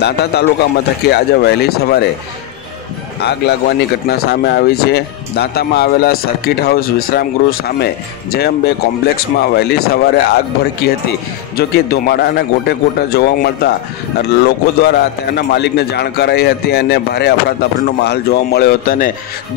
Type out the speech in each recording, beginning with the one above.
દાંતા તાલુકા મથકે આજે વહેલી સવારે આગ લાગવાની ઘટના સામે આવી છે। દાંતામાં આવેલા સર્કિટ હાઉસ વિશ્રામગૃહ સામે જય કોમ્પ્લેક્સમાં વહેલી સવારે આગ ભડકી હતી। જો કે ધુમાડાના ગોટે ગોટા જોવા મળતા લોકો દ્વારા તેના માલિકને જાણ કરાઈ હતી અને ભારે અફરાતફરીનો માહોલ જોવા મળ્યો હતો અને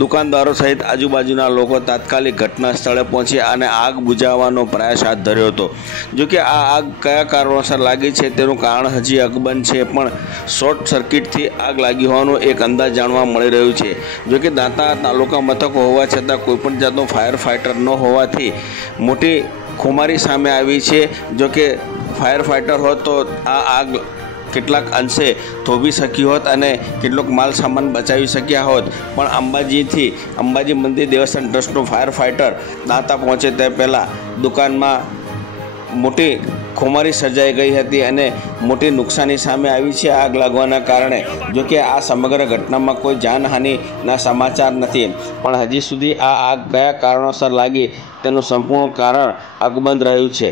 દુકાનદારો સહિત આજુબાજુના લોકો તાત્કાલિક ઘટના સ્થળે પહોંચ્યા અને આગ બુઝાવવાનો પ્રયાસ હાથ ધર્યો હતો। જો કે આ આગ કયા કારણોસર લાગી છે તેનું કારણ હજી અકબંધ છે, પણ શોર્ટ સર્કિટથી આગ લાગી હોવાનો એક અંદાજ જાણવા મળી રહ્યું છે। જો કે દાંતા તાલુકા મથક હોવા છતાં કોઈપણ જાતનો ફાયર ફાઇટર ન હોવાથી મોટી ખુમારી સામે આવી છે। જો કે ફાયર ફાઇટર હોત તો આ આગ કેટલાક અંશે થોભી શકી હોત અને કેટલોક માલ સામાન બચાવી શક્યા હોત, પણ અંબાજી મંદિર દેવસ્થાન ટ્રસ્ટનો ફાયર ફાઇટર દાંતા પહોંચે તે પહેલાં દુકાનમાં મોટી ખુમારી સર્જાઈ ગઈ હતી અને મોટી નુકસાની સામે આવી છે આગ લાગવાના કારણે। જો કે આ સમગ્ર ઘટનામાં કોઈ જાનહાનિના સમાચાર નથી, પણ હજી સુધી આ આગ કયા કારણોસર લાગી તેનું સંપૂર્ણ કારણ અકબંધ રહ્યું છે।